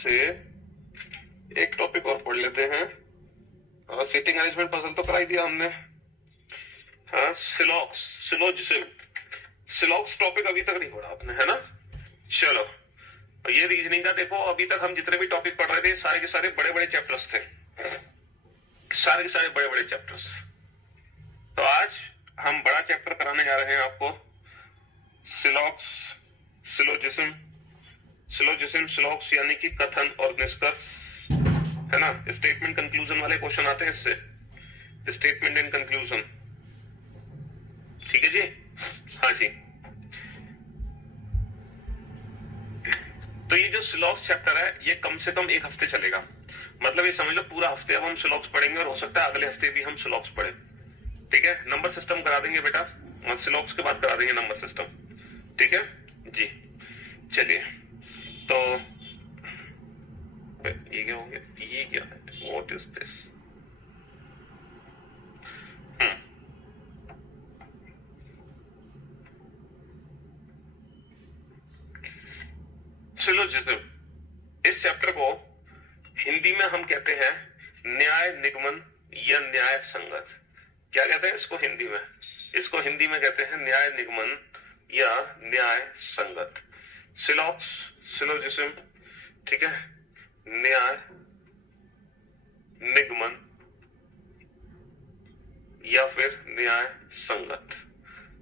से एक टॉपिक और पढ़ लेते हैं। सीटिंग अरेंजमेंट पजल तो कराई दिया हमने। हाँ, सिलोजिज्म, सिलॉक्स टॉपिक अभी तक नहीं पढ़ा आपने, है ना। चलो, ये रीजनिंग का देखो, अभी तक हम जितने भी टॉपिक पढ़ रहे थे सारे के सारे बड़े बड़े चैप्टर्स थे, सारे के सारे बड़े बड़े चैप्टर्स। तो आज हम बड़ा चैप्टर कराने जा रहे हैं आपको, सिलोजिज्म, सिलॉक्स यानी कि कथन और निष्कर्ष, है ना। स्टेटमेंट कंक्लूजन वाले क्वेश्चन आते हैं इससे, स्टेटमेंट एंड कंक्लूजन। ठीक है जी, हाँ जी। तो ये जो सिलॉक्स चैप्टर है ये कम से कम एक हफ्ते चलेगा, मतलब ये समझ लो पूरा हफ्ते अब हम सिलॉक्स पढ़ेंगे और हो सकता है अगले हफ्ते भी हम सिलॉक्स पढ़े। ठीक है, नंबर सिस्टम करा देंगे बेटा, सिलॉक्स के बाद करा देंगे नंबर सिस्टम। ठीक है जी, चलिए। तो ये क्या हो गया, ये क्या है, व्हाट इज दिस। सिलोजिज्म, इस चैप्टर को हिंदी में हम कहते हैं न्याय निगमन या न्याय संगत। क्या कहते हैं इसको हिंदी में? इसको हिंदी में कहते हैं न्याय निगमन या न्याय संगत। सिलोजिज्म, ठीक है, न्याय निगमन या फिर न्याय संगत।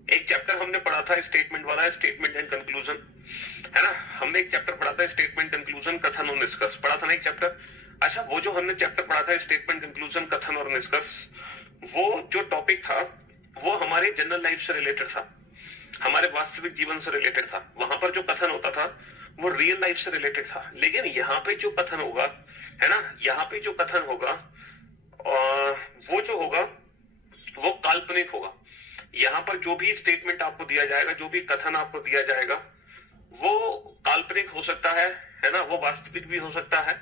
एक चैप्टर हमने पढ़ा था स्टेटमेंट वाला, स्टेटमेंट एंड कंक्लूजन, है ना। हमने एक चैप्टर पढ़ा था स्टेटमेंट कंक्लूजन कथन और निष्कर्ष, पढ़ा था ना एक चैप्टर। अच्छा, वो जो हमने चैप्टर पढ़ा था स्टेटमेंट कंक्लूजन कथन और निष्कर्ष, वो जो टॉपिक था वो हमारे जनरल लाइफ से रिलेटेड था, हमारे वास्तविक जीवन से रिलेटेड था। वहां पर जो कथन होता था वो रियल लाइफ से रिलेटेड था। लेकिन यहाँ पे जो कथन होगा, है ना, यहाँ पे जो कथन होगा वो जो होगा वो काल्पनिक होगा। यहाँ पर जो भी स्टेटमेंट आपको दिया जाएगा, जो भी कथन आपको दिया जाएगा वो काल्पनिक हो सकता है ना, वो वास्तविक भी हो सकता है।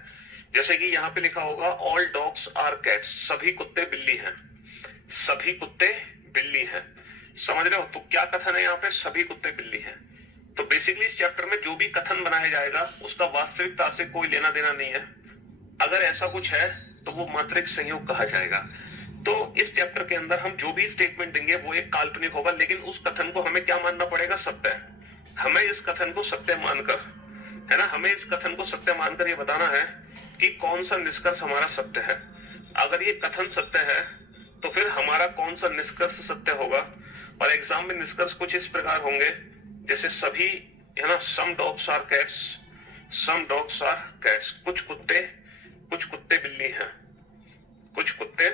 जैसे कि यहाँ पे लिखा होगा ऑल डॉग्स आर कैट्स, सभी कुत्ते बिल्ली हैं, सभी कुत्ते बिल्ली हैं, समझ रहे हो। तो क्या कथन है यहाँ पे, सभी कुत्ते बिल्ली हैं। तो बेसिकली इस चैप्टर में जो भी कथन बनाया जाएगा उसका वास्तविकता से कोई लेना देना नहीं है। अगर ऐसा कुछ है तो वो मात्रिक संयोग कहा जाएगा। तो इस चैप्टर के अंदर हम जो भी स्टेटमेंट देंगे वो एक काल्पनिक होगा, लेकिन उस कथन को हमें क्या मानना पड़ेगा, सत्य। हमें इस कथन को सत्य मानकर, है ना, हमें इस कथन को सत्य मानकर ये बताना है कि कौन सा निष्कर्ष हमारा सत्य है। अगर ये कथन सत्य है तो फिर हमारा कौन सा निष्कर्ष सत्य होगा। और एग्जाम में निष्कर्ष कुछ इस प्रकार होंगे जैसे सभी, है ना, some dogs are cats, some dogs are cats, कुछ कुत्ते बिल्ली हैं, कुछ कुत्ते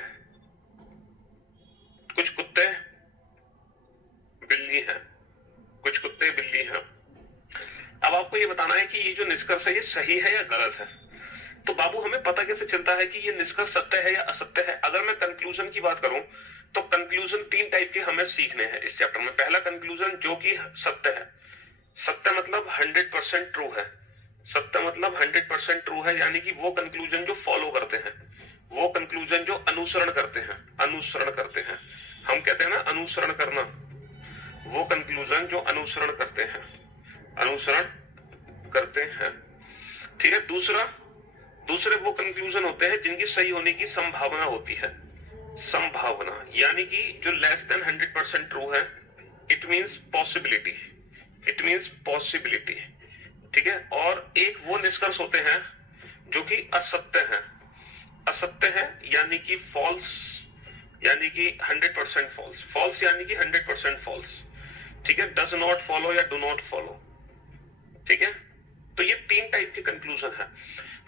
बिल्ली हैं, कुछ कुत्ते बिल्ली हैं। अब आपको ये बताना है कि ये जो निष्कर्ष है ये सही है या गलत है। तो बाबू हमें पता कैसे चलता है कि ये निष्कर्ष सत्य है या असत्य है। अगर मैं कंक्लूजन की बात करूं तो कंक्लूजन 3 टाइप के हमें सीखने हैं इस चैप्टर में। पहला कंक्लूजन जो कि सत्य है, सत्य मतलब 100% ट्रू है, सत्य मतलब 100% ट्रू है, यानी कि वो कंक्लूजन जो फॉलो करते हैं, वो कंक्लूजन जो अनुसरण करते हैं, हम कहते हैं ना अनुसरण करना, वो कंक्लूजन जो अनुसरण करते हैं, ठीक है। दूसरे वो कंक्लूजन होते हैं जिनकी सही होने की संभावना होती है, संभावना यानी कि जो लेस देन 100% ट्रू है, इट मींस पॉसिबिलिटी, ठीक है। और एक वो निष्कर्ष होते हैं जो कि असत्य है यानी कि फॉल्स, यानी कि 100% फॉल्स यानी कि 100% फॉल्स, ठीक है। डज नॉट फॉलो या डू नॉट फॉलो, ठीक है। तो ये 3 टाइप के कंक्लूजन है।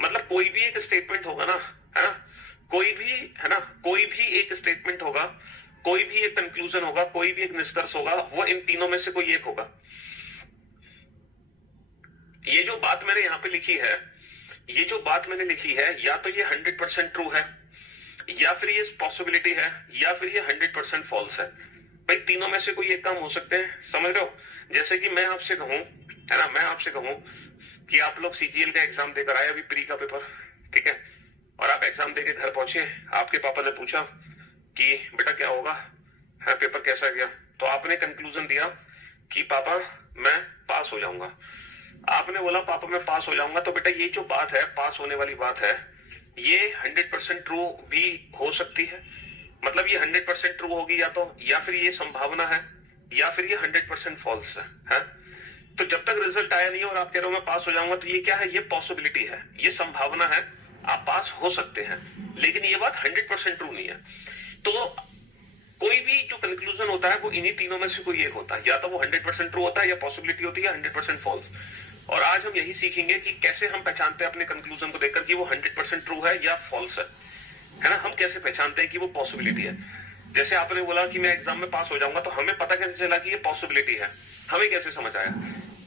मतलब कोई भी एक स्टेटमेंट होगा ना, है ना, कोई भी एक स्टेटमेंट होगा, कोई भी एक कंक्लूजन होगा, कोई भी एक निष्कर्ष होगा, वो इन तीनों में से कोई एक होगा। ये जो बात मैंने यहाँ पे लिखी है, या तो ये 100% ट्रू है, या फिर ये पॉसिबिलिटी है, या फिर ये 100% फॉल्स है। भाई तीनों में से कोई एक काम हो सकते हैं, समझ रहे हो। जैसे कि मैं आपसे कहूं, है ना, मैं आपसे कहूं कि आप लोग सीजीएल का एग्जाम देकर आए, अभी प्री का पेपर, ठीक है, और आप एग्जाम देके घर पहुंचे, आपके पापा ने पूछा कि बेटा क्या होगा, है पेपर कैसा गया, तो आपने कंक्लूजन दिया कि पापा मैं पास हो जाऊंगा। आपने बोला पापा मैं पास हो जाऊंगा, तो बेटा ये जो बात है, पास होने वाली बात है, ये 100% ट्रू भी हो सकती है। मतलब ये 100% ट्रू होगी या फिर ये संभावना है, या फिर ये 100% फॉल्स है? तो जब तक रिजल्ट आया नहीं और आप कह रहे हो मैं पास हो जाऊंगा, तो ये क्या है? ये पॉसिबिलिटी है, ये संभावना है, आप पास हो सकते हैं, लेकिन ये बात 100% ट्रू नहीं है। तो कोई भी जो कंक्लूजन होता है वो इन्हीं तीनों में से कोई एक होता है, या तो वो 100% ट्रू होता है, या पॉसिबिलिटी होती है, 100% फॉल्स। और आज हम यही सीखेंगे कि कैसे हम पहचानते हैं अपने कंक्लूजन को देखकर कि वो 100% ट्रू है या फॉल्स है ना? हम कैसे पहचानते हैं कि वो पॉसिबिलिटी है? जैसे आपने बोला कि मैं एग्जाम में पास हो जाऊंगा, तो हमें पता कैसे चला कि ये पॉसिबिलिटी है? हमें कैसे समझ आया?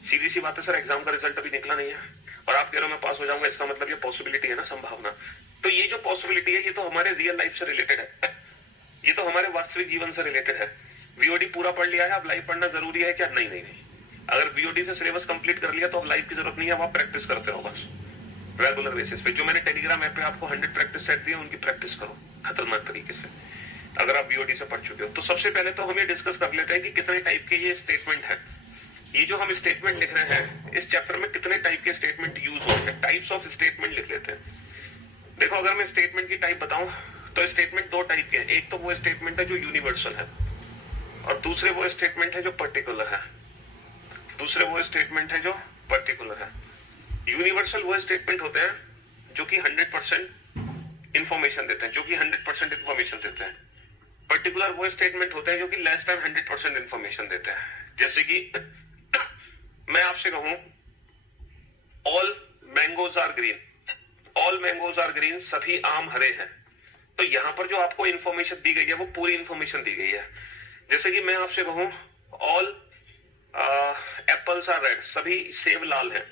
सीधी सी बात है सर, एग्जाम का रिजल्ट अभी निकला नहीं है और आप कह रहे हो मैं पास हो जाऊंगा, इसका मतलब ये पॉसिबिलिटी है ना, संभावना। तो ये जो पॉसिबिलिटी है, ये तो हमारे रियल लाइफ से रिलेटेड है, ये तो हमारे वास्तविक जीवन से रिलेटेड है। वीओडी पूरा पढ़ लिया है, अब लाइव पढ़ना जरूरी है क्या? नहीं नहीं नहीं। अगर वीओडी से सिलेबस कंप्लीट कर लिया तो अब लाइव की जरूरत नहीं है, अब आप प्रैक्टिस करते रहो बस रेगुलर बेसिस पे। जो मैंने टेलीग्राम ऐप पे आपको 100 प्रैक्टिस सेट दिए, उनकी प्रैक्टिस करो खतरनाक तरीके से, अगर आप वीओडी से पढ़ चुके हो। तो सबसे पहले तो हम ये डिस्कस कर लेते हैं कि कितने टाइप के ये स्टेटमेंट है। ये जो हम स्टेटमेंट लिख रहे हैं इस चैप्टर में, कितने टाइप के स्टेटमेंट यूज होते हैं, टाइप्स ऑफ स्टेटमेंट लिख लेते हैं। देखो, अगर मैं स्टेटमेंट की टाइप बताऊं तो स्टेटमेंट दो टाइप के हैं। एक तो वो स्टेटमेंट है जो यूनिवर्सल है, और दूसरे वो स्टेटमेंट है जो पर्टिकुलर है। दूसरे वो स्टेटमेंट है जो पर्टिकुलर है। यूनिवर्सल वो स्टेटमेंट होते हैं जो कि 100% इंफॉर्मेशन देते हैं, जो कि 100% इंफॉर्मेशन देते हैं। पर्टिकुलर वो स्टेटमेंट होते हैं जो कि लेस देन 100% इंफॉर्मेशन देते हैं। जैसे कि मैं आपसे कहूं all mangoes are green, all mangoes are green, सभी आम हरे हैं, तो यहां पर जो आपको इंफॉर्मेशन दी गई है वो पूरी इंफॉर्मेशन दी गई है। जैसे कि मैं आपसे कहूं ऑल एप्पल्स आर रेड, सभी सेब लाल हैं,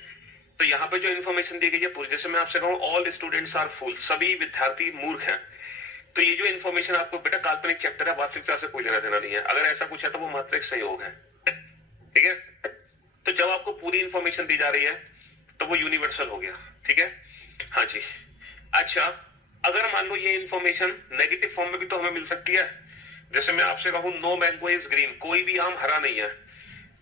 तो यहां पे जो इंफॉर्मेशन दी गई है पूरी। जैसे मैं आपसे कहूं ऑल स्टूडेंट्स आर फूल, सभी विद्यार्थी मूर्ख हैं, तो ये जो इंफॉर्मेशन आपको, बेटा काल्पनिक चैप्टर है, वास्तविकता से कोई लेना देना नहीं है। अगर ऐसा कुछ है तो वो मात्र एक संयोग है, ठीक है? तो जब आपको पूरी इंफॉर्मेशन दी जा रही है तो वो यूनिवर्सल हो गया, ठीक है? हाँ जी। अच्छा, अगर मान लो ये इंफॉर्मेशन नेगेटिव फॉर्म में भी तो हमें मिल सकती है। जैसे मैं आपसे कहूं नो मैंगो इज ग्रीन, कोई भी आम हरा नहीं है।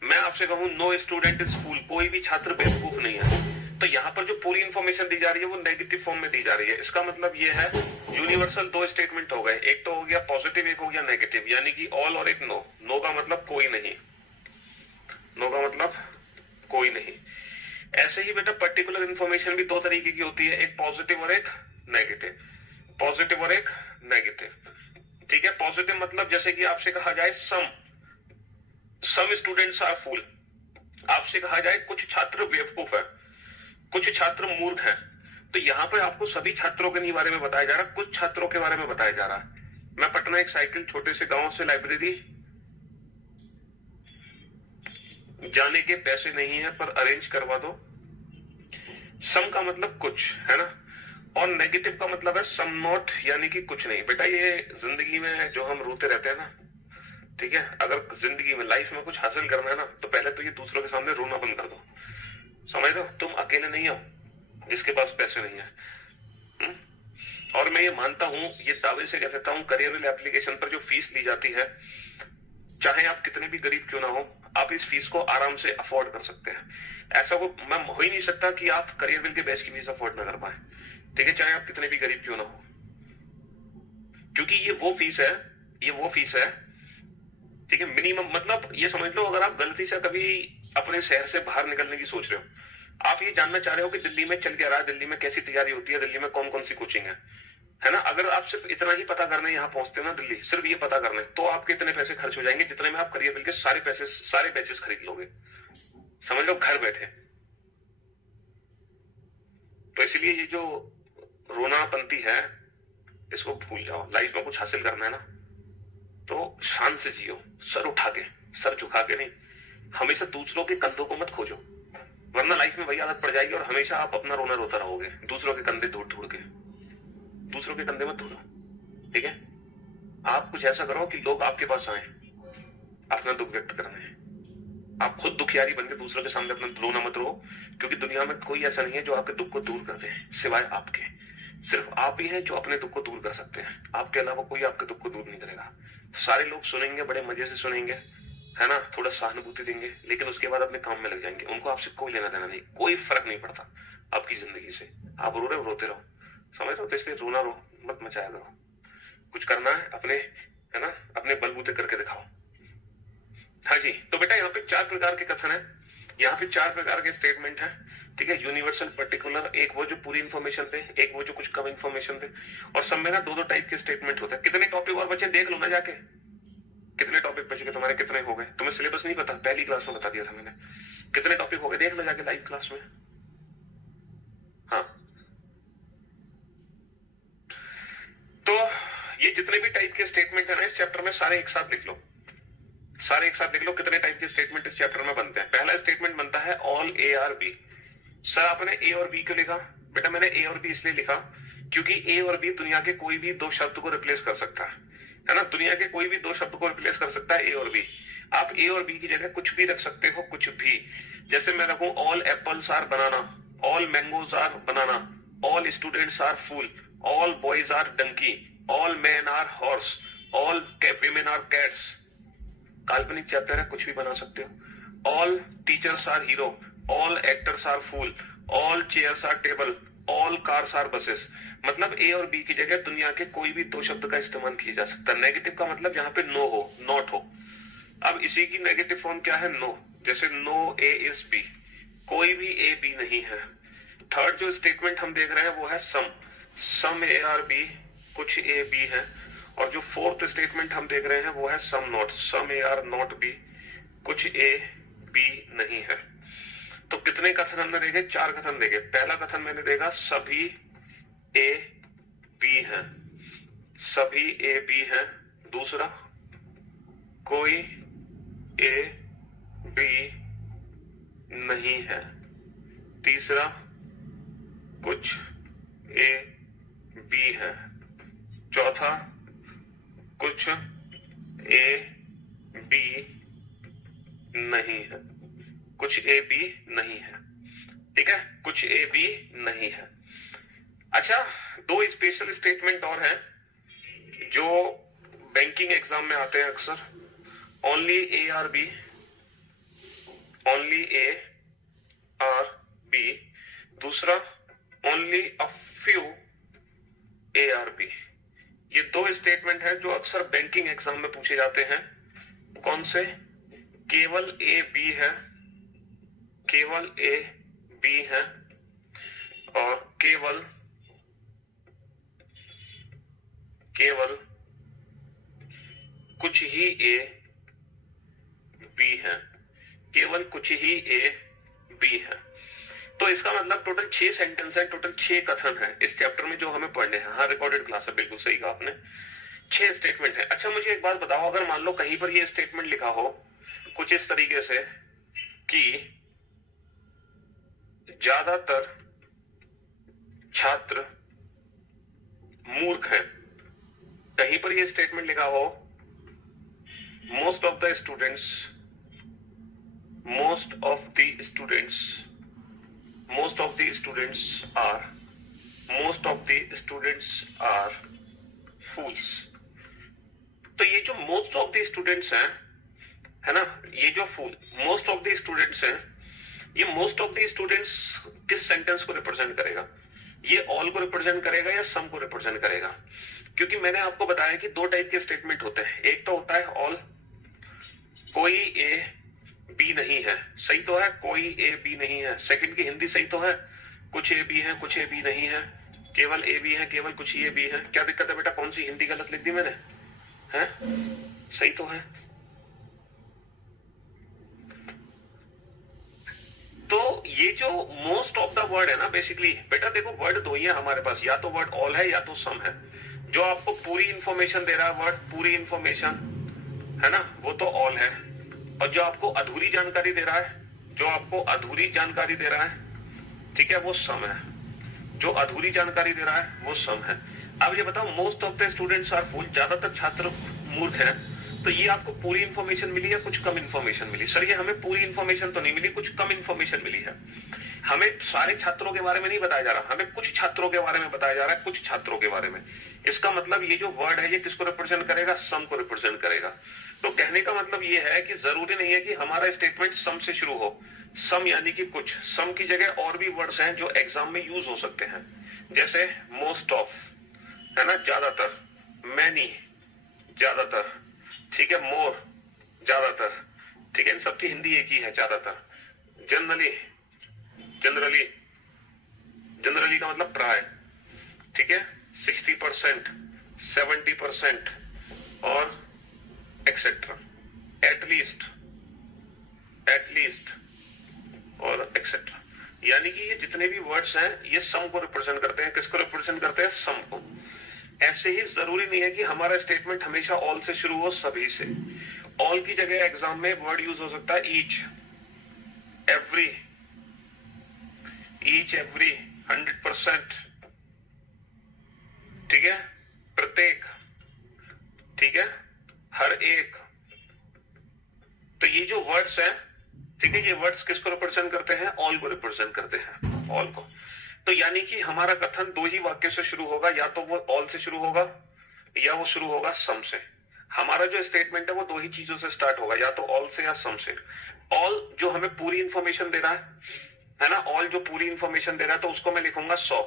मैं आपसे कहूं नो स्टूडेंट इज फूल, कोई भी छात्र बेवकूफ नहीं है। तो यहाँ पर जो पूरी इंफॉर्मेशन दी जा रही है वो नेगेटिव फॉर्म में दी जा रही है। इसका मतलब ये है यूनिवर्सल दो स्टेटमेंट हो गए, एक तो हो गया पॉजिटिव, एक हो गया नेगेटिव, यानी कि ऑल और एक नो। नो का मतलब कोई नहीं, नो का मतलब कोई नहीं। ऐसे ही बेटा पर्टिकुलर इंफॉर्मेशन भी दो तरीके की होती है, एक पॉजिटिव और एक नेगेटिव, पॉजिटिव और एक नेगेटिव, ठीक है? पॉजिटिव मतलब जैसे कि आपसे कहा जाए सम स्टूडेंट्स आर फूल, आपसे कहा जाए कुछ छात्र बेवकूफ है, कुछ छात्र मूर्ख हैं, तो यहां पर आपको सभी छात्रों के बारे में बताया जा रहा है, कुछ छात्रों के बारे में बताया जा रहा है। मैं पटना एक साइकिल छोटे से गांव से लाइब्रेरी जाने के पैसे नहीं है पर अरेंज करवा दो। सम का मतलब कुछ है ना, और नेगेटिव का मतलब है सम नॉट, यानी कि कुछ नहीं। बेटा ये जिंदगी में जो हम रोते रहते हैं ना, ठीक है, अगर जिंदगी में लाइफ में कुछ हासिल करना है ना, तो पहले तो ये दूसरों के सामने रोना बंद कर दो। समझ लो, तुम अकेले नहीं हो जिसके पास पैसे नहीं है। और मैं ये मानता हूं, ये दावे से कह सकता हूं, करियर एप्लीकेशन पर जो फीस ली जाती है, चाहे आप कितने भी गरीब क्यों ना हो, आप इस फीस को आराम से अफोर्ड कर सकते हैं। ऐसा को मैं हो ही नहीं सकता कि आप करियर विल के बैच की फीस अफोर्ड ना कर पाए, ठीक है, चाहे आप कितने भी गरीब क्यों ना हो, क्योंकि ये वो फीस है, ये वो फीस है, ठीक है, मिनिमम। मतलब ये समझ लो, अगर आप गलती से कभी अपने शहर से बाहर निकलने की सोच रहे हो, आप ये जानना चाह रहे हो कि दिल्ली में चल क्या रहा है, दिल्ली में कैसी तैयारी होती है, दिल्ली में कौन कौन सी कोचिंग है ना, अगर आप सिर्फ इतना ही पता करने यहाँ पहुंचते हो ना दिल्ली, सिर्फ ये पता करने, तो आपके इतने पैसे खर्च हो जाएंगे जितने में आप करियर बिल के सारे बैचेस खरीद लोगे, समझ लो, घर बैठे। तो इसलिए ये जो रोनापंती है इसको भूल जाओ। लाइफ में कुछ हासिल करना है ना तो शान से जियो, सर उठा के, सर झुका के नहीं। हमेशा दूसरों के कंधों को मत खोजो, वरना लाइफ में वही आदत पड़ जाएगी और हमेशा आप अपना रोना रोता रहोगे, दूसरों के कंधे ढूंढ ढूंढ के। दूसरों के कंधे मत ढूंढो, ठीक है? आप कुछ ऐसा करो कि लोग आपके पास आए अपना दुख व्यक्त करने। आप खुद दुखियारी बनकर दूसरों के सामने अपना रोना मत रो, क्योंकि दुनिया में कोई ऐसा नहीं है जो आपके दुख को दूर कर दे, सिवाय आपके। सिर्फ आप ही हैं जो अपने दुख को दूर कर सकते हैं, आपके अलावा कोई आपके दुख को दूर नहीं करेगा। सारे लोग सुनेंगे, बड़े मजे से सुनेंगे, है ना, थोड़ा सहानुभूति देंगे, लेकिन उसके बाद अपने काम में लग जाएंगे। उनको आपसे कोई लेना देना नहीं, कोई फर्क नहीं पड़ता आपकी जिंदगी से। आप रो रहे हो, रोते रहो, समझ रहे हो, तो इसलिए रोना रो मत, मचाया करो। कुछ करना है अपने, है ना, अपने बलबूते करके दिखाओ। हाँ जी, तो बेटा यहाँ पे 4 प्रकार के कथन है, यहाँ पे 4 प्रकार के स्टेटमेंट है, ठीक है। यूनिवर्सल, पर्टिकुलर, एक वो जो पूरी इंफॉर्मेशन दे, एक वो जो कुछ कम इंफॉर्मेशन दे, और सब में ना 2-2 टाइप के स्टेटमेंट होते हैं। कितने टॉपिक और बचे देख लो ना जाके, कितने टॉपिक बचे तुम्हारे, कितने हो गए, तुम्हें सिलेबस नहीं पता, पहली क्लास में बता दिया था मैंने, कितने टॉपिक हो गए देख लो जाके लाइव क्लास में। हाँ, तो ये जितने भी टाइप के स्टेटमेंट है ना इस चैप्टर में, सारे एक साथ लिख लो, सारे एक साथ लिख लो। कितने टाइप के स्टेटमेंट इस चैप्टर में बनते हैं। पहला स्टेटमेंट बनता है all A are B. Sir आपने ए और बी क्यों लिखा? बेटा मैंने ए और बी इसलिए लिखा क्योंकि ए और बी दुनिया के कोई भी 2 शब्द को रिप्लेस कर सकता है ना, दुनिया के कोई भी 2 शब्द को रिप्लेस कर सकता है ए और बी। आप ए और बी की जगह कुछ भी रख सकते हो, कुछ भी। जैसे मैं रखूं all apples are banana, all mangoes are banana, all students are fool, all boys are donkey, all man are horse, all women are cats. काल्पनिक चैप्टर है, कुछ भी बना सकते हो। All teachers are hero, all actors are fool, all chairs are table, all cars are buses. मतलब A और B की जगह दुनिया के कोई भी 2 शब्द का इस्तेमाल किया जा सकता है। नेगेटिव का मतलब जहां पे नो हो, नॉट हो। अब इसी की नेगेटिव फॉर्म क्या है? नो। जैसे नो ए इज बी, कोई भी ए बी नहीं है। थर्ड जो स्टेटमेंट हम देख रहे हैं वो है सम ए आर बी, कुछ ए बी है। और जो फोर्थ स्टेटमेंट हम देख रहे हैं वो है some not, some A are not B, कुछ ए बी नहीं है। तो कितने कथन हमने देखे? 4 कथन देखे। पहला कथन मैंने देखा सभी ए बी है, सभी ए बी है। दूसरा कोई ए बी नहीं है। तीसरा कुछ ए बी है। चौथा कुछ ए बी नहीं है, कुछ ए बी नहीं है, ठीक है, कुछ ए बी नहीं है। अच्छा, 2 स्पेशल स्टेटमेंट और हैं जो बैंकिंग एग्जाम में आते हैं अक्सर। Only A are B, only A are B. दूसरा only a few A are B. ये 2 स्टेटमेंट हैं जो अक्सर बैंकिंग एग्जाम में पूछे जाते हैं। कौन से? केवल ए बी है, केवल ए बी है, और केवल कुछ ही ए बी है, केवल कुछ ही ए बी है। तो इसका मतलब टोटल 6 सेंटेंस है, टोटल 6 कथन है इस चैप्टर में जो हमें पढ़ने हैं। हाँ, रिकॉर्डेड क्लास है, बिल्कुल सही कहा आपने, 6 स्टेटमेंट है। अच्छा मुझे एक बात बताओ, अगर मान लो कहीं पर ये स्टेटमेंट लिखा हो कुछ इस तरीके से कि ज्यादातर छात्र मूर्ख हैं, कहीं पर ये स्टेटमेंट लिखा हो most of the students are fools. तो ये जो मोस्ट ऑफ द स्टूडेंट्स हैं, है ना, ये जो मोस्ट ऑफ द स्टूडेंट्स हैं, ये मोस्ट ऑफ द स्टूडेंट्स किस सेंटेंस को रिप्रेजेंट करेगा? ये ऑल को रिप्रेजेंट करेगा या सम को रिप्रेजेंट करेगा? क्योंकि मैंने आपको बताया कि 2 टाइप के स्टेटमेंट होते हैं। एक तो होता है ऑल, कोई ए बी नहीं है, सही तो है, कोई ए बी नहीं है। सेकंड की हिंदी सही तो है, कुछ ए बी है, कुछ ए बी नहीं है, केवल ए बी है, केवल कुछ ए बी है। क्या दिक्कत है बेटा? कौन सी हिंदी गलत लिख दी मैंने? है सही तो है। तो ये जो मोस्ट ऑफ द वर्ड है ना, बेसिकली बेटा देखो वर्ड 2 ही है हमारे पास, या तो वर्ड ऑल है या तो सम है। जो आपको पूरी इंफॉर्मेशन दे रहा है, वर्ड पूरी इंफॉर्मेशन, है ना, वो तो ऑल है। और जो आपको अधूरी जानकारी दे रहा है, जो आपको अधूरी जानकारी दे रहा है, ठीक है, वो सम है। जो अधूरी जानकारी दे रहा है वो सम है। अब ये बताओ, most of the students are fool, ज्यादातर छात्र मूर्ख हैं, तो ये आपको पूरी इंफॉर्मेशन मिली या कुछ कम इंफॉर्मेशन मिली? सर ये हमें पूरी इंफॉर्मेशन तो नहीं मिली, कुछ कम इंफॉर्मेशन मिली है। हमें सारे छात्रों के बारे में नहीं बताया जा रहा, हमें कुछ छात्रों के बारे में बताया जा रहा है, कुछ छात्रों के बारे में। इसका मतलब ये जो वर्ड है ये किसको रिप्रेजेंट करेगा? सम को रिप्रेजेंट करेगा। तो कहने का मतलब ये है कि जरूरी नहीं है कि हमारा स्टेटमेंट सम से शुरू हो। सम यानी कि कुछ, सम की जगह और भी वर्ड्स हैं जो एग्जाम में यूज हो सकते हैं, जैसे मोस्ट ऑफ, है ना, ज्यादातर, मैनी, ज्यादातर, ठीक है, मोर, ज्यादातर, ठीक है, इन सबकी हिंदी एक ही है, ज्यादातर। जनरली, जनरली, जनरली का मतलब प्राय, ठीक है, 60%, 70% और एक्सेट्रा, एटलीस्ट, एटलीस्ट और एक्सेट्रा। यानी कि ये जितने भी वर्ड्स हैं ये सम को रिप्रेजेंट करते हैं। किसको रिप्रेजेंट करते हैं? सम को। ऐसे ही जरूरी नहीं है कि हमारा स्टेटमेंट हमेशा ऑल से शुरू हो, सभी से। ऑल की जगह एग्जाम में वर्ड यूज हो सकता है ईच, एवरी, ईच एवरी, 100%, ठीक है, प्रत्येक, ठीक है, हर एक। तो ये जो वर्ड्स हैं, ठीक है, ये वर्ड्स किसको रिप्रेजेंट करते हैं? ऑल को रिप्रेजेंट करते हैं, ऑल को। तो यानी कि हमारा कथन दो ही वाक्य से शुरू होगा, या तो वो ऑल से शुरू होगा या वो शुरू होगा सम से। हमारा जो स्टेटमेंट है वो दो ही चीजों से स्टार्ट होगा, या तो ऑल से या सम से। ऑल जो हमें पूरी इंफॉर्मेशन दे रहा है ना, ऑल जो पूरी इंफॉर्मेशन दे रहा है तो उसको मैं लिखूंगा 100,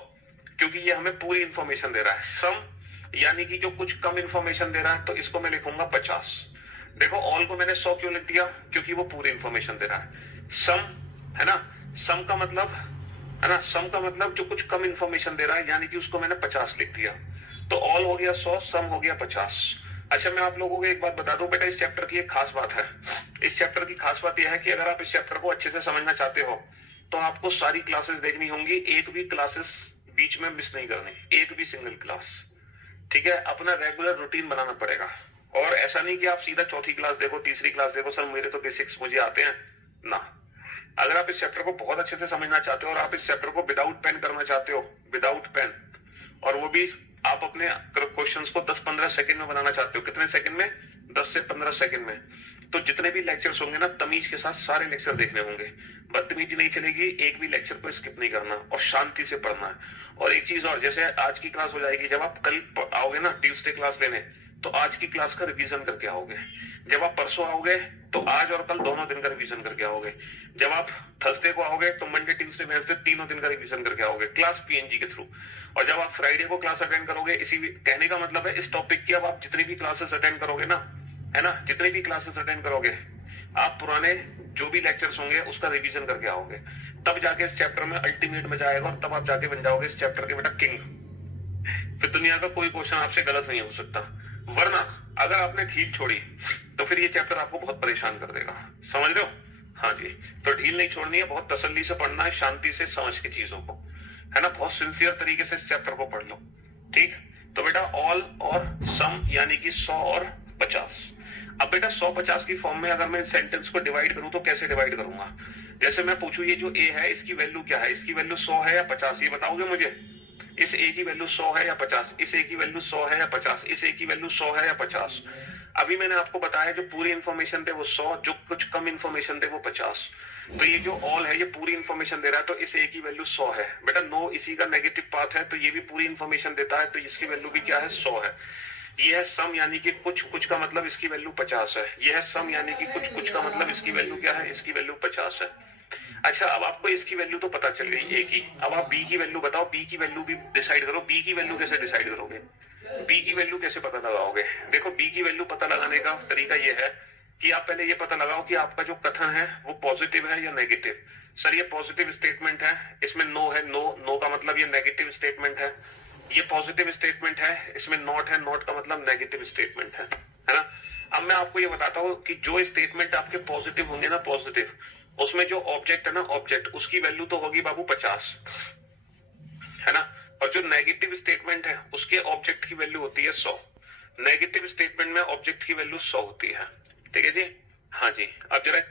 क्योंकि ये हमें पूरी इंफॉर्मेशन दे रहा है। सम यानी कि जो कुछ कम इंफॉर्मेशन दे रहा है तो इसको मैं लिखूंगा 50। देखो ऑल को मैंने 100 क्यों लिख दिया? क्योंकि वो पूरी इंफॉर्मेशन दे रहा है। सम, है ना, सम का मतलब, है ना, सम का मतलब जो कुछ कम इंफॉर्मेशन दे रहा है, यानी कि उसको मैंने 50 लिख दिया। तो ऑल हो गया 100, सम हो गया 50। अच्छा, मैं आप लोगों को एक बात बता दूं बेटा, इस चैप्टर की एक खास बात है। इस चैप्टर की खास बात यह है कि अगर आप इस चैप्टर को अच्छे से समझना चाहते हो तो आपको सारी क्लासेस देखनी होंगी, एक भी क्लासेस बीच में मिस नहीं करनी, एक भी सिंगल क्लास, ठीक है। अपना रेगुलर रूटीन बनाना पड़ेगा। और ऐसा नहीं कि आप सीधा चौथी क्लास देखो, तीसरी क्लास देखो, सर मेरे तो बेसिक्स मुझे आते हैं ना। अगर आप इस चैप्टर को बहुत अच्छे से समझना चाहते हो और आप इस चैप्टर को विदाउट पेन करना चाहते हो, विदाउट पेन, और वो भी आप अपने क्वेश्चंस को 10-15 सेकंड में बनाना चाहते हो, कितने सेकंड में? 10 से 15 सेकंड में। तो जितने भी लेक्चर्स होंगे ना, तमीज के साथ सारे लेक्चर देखने होंगे, बदतमीजी नहीं चलेगी, एक भी लेक्चर को स्किप नहीं करना और शांति से पढ़ना है। और एक चीज और, जैसे आज की क्लास हो जाएगी, जब आप कल आओगे ना ट्यूसडे क्लास लेने, तो आज की क्लास का रिवीजन करके आओगे। जब आप परसों आओगे तो आज और कल दोनों दिन का रिवीजन करके आओगे। जब आप थर्सडे को आओगे तो मंडे, ट्यूसडे, वेडनेसडे तीनों दिन का रिवीजन करके आओगे, क्लास पीएनजी के थ्रू। और जब आप फ्राइडे को क्लास अटेंड करोगे, इसी कहने का मतलब है इस टॉपिक की अब आप जितनी भी क्लासेस अटेंड करोगे ना, है ना, जितनी भी क्लासेस अटेंड करोगे, आप पुराने जो भी लेक्चर्स होंगे उसका रिवीजन करके आओगे, तब जाके इस चैप्टर में अल्टीमेट मजा आएगा और तब आप जाके बन जाओगे इस चैप्टर के बेटा किंग। फिर दुनिया का कोई क्वेश्चन आपसे गलत नहीं हो सकता। वरना अगर आपने ढील छोड़ी तो फिर ये चैप्टर आपको बहुत परेशान कर देगा, समझ रहे हो? हाँ जी, तो ढील नहीं छोड़नी है, बहुत तसल्ली से पढ़ना है, शांति से समझ के चीजों को, है ना, बहुत सिंसियर तरीके से इस चैप्टर को पढ़ लो, ठीक। तो बेटा ऑल और सम यानी कि 100 और 50। अब बेटा 100-50 की फॉर्म में अगर मैं सेंटेंस को डिवाइड करूं तो कैसे डिवाइड करूंगा? जैसे मैं पूछूं ये जो ए है इसकी वैल्यू क्या है, इसकी वैल्यू 100 है या 50, ये बताओगे मुझे? इस ए की वैल्यू 100 है या 50, इस ए की वैल्यू 100 है या 50, इस ए की वैल्यू 100 है या 50। अभी मैंने आपको बताया जो पूरी इंफॉर्मेशन थे वो 100, जो कुछ कम इंफॉर्मेशन थे वो 50। तो ये जो ऑल है ये पूरी इंफॉर्मेशन दे रहा है, तो इस ए की वैल्यू 100 है। बेटा नो इसी का नेगेटिव पार्ट है, तो ये भी पूरी इंफॉर्मेशन देता है, तो इसकी वैल्यू भी क्या है? 100 है। ये है सम यानी कि कुछ, कुछ का मतलब इसकी वैल्यू 50 है। यह है सम यानी कि कुछ, कुछ का मतलब इसकी वैल्यू क्या है? इसकी वैल्यू 50 है। अच्छा, अब आपको इसकी वैल्यू तो पता चल गई ए की, अब आप बी की वैल्यू बताओ, बी की वैल्यू भी डिसाइड करो। बी की वैल्यू कैसे डिसाइड करोगे? बी की वैल्यू कैसे पता लगाओगे? देखो बी की वैल्यू पता लगाने का तरीका यह है कि आप पहले ये पता लगाओ कि आपका जो कथन है वो पॉजिटिव है या नेगेटिव। सर ये पॉजिटिव स्टेटमेंट है, इसमें नो है, नो, नो का मतलब ये नेगेटिव स्टेटमेंट है। ये पॉजिटिव स्टेटमेंट है, इसमें नॉट है, नॉट का मतलब नेगेटिव स्टेटमेंट है ना। अब मैं आपको ये बताता हूँ कि जो स्टेटमेंट आपके पॉजिटिव होंगे ना, पॉजिटिव, उसमें जो ऑब्जेक्ट है ना, ऑब्जेक्ट, उसकी वैल्यू तो होगी बाबू 50, है ना। और जो नेगेटिव स्टेटमेंट है उसके ऑब्जेक्ट की वैल्यू होती है 100। नेगेटिव स्टेटमेंट में ऑब्जेक्ट की वैल्यू 100 होती है, ठीक है जी। हाँ जी, अब जरा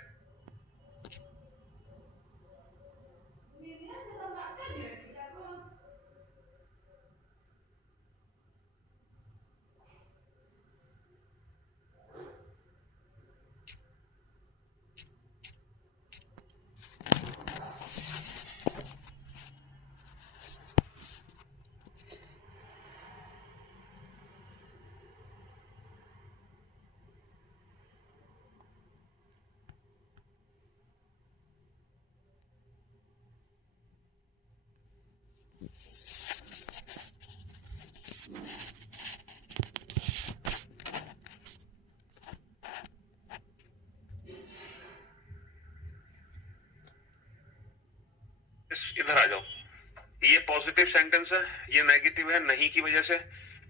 इधर आ जाओ, ये पॉजिटिव सेंटेंस है, ये नेगेटिव है नहीं की वजह से,